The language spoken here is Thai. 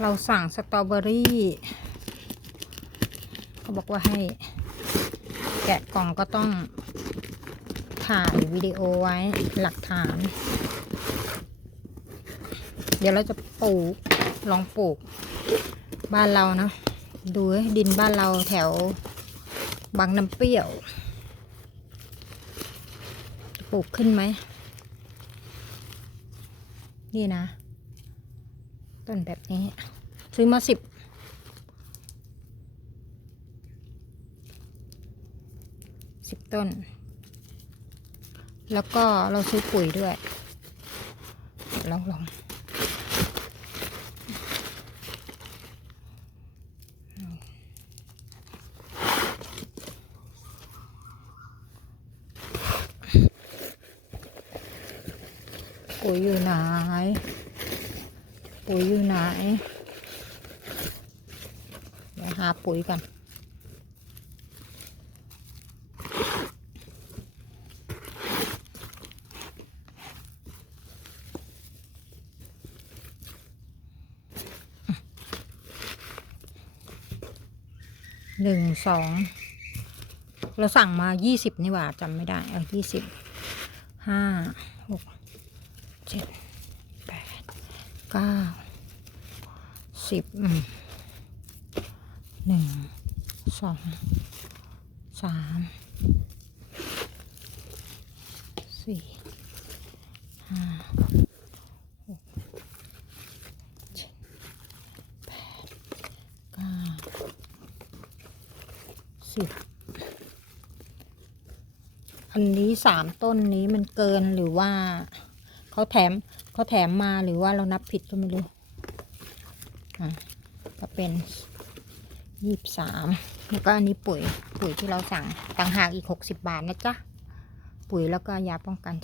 เราสั่งสตรอเบอรี่เขาบอกว่าให้แกะกล่องก็ต้องถ่ายวิดีโอไว้หลักฐาน เดี๋ยวเราจะปลูกลองปลูกบ้านเราเนาะดูดินบ้านเราแถวบางน้ำเปรี้ยว ปลูกขึ้นไหม นี่นะ ต้นแบบนี้ ซื้อมาสิบสิบต้น แล้วก็เราซื้อปุ๋ยด้วยลองลองปุ๋ยอยู่ไหน ปุ๋ยอยู่ไหน เดี๋ยวหาปุ๋ยกันหนึ่งสองเราสั่งมายี่สิบนี่หว่าจำไม่ได้ เออยี่สิบห้าหกเจ็ดแปดเก้า สิบหนึ่งสองสามสี่ห้าหกเจ็ดแปดเก้าสิบอันนี้สามต้นนี้มันเกินหรือว่าเขาแถมเขาแถมมาหรือว่าเรานับผิดก็ไม่รู้ ก็เป็นยี่สิบสามแล้วก็อันนี้ปุ๋ยปุ๋ยที่เราสั่งต่างหากอีกหกสิบบาทนะจ๊ะ ปุ๋ยแล้วก็ยาป้องกัน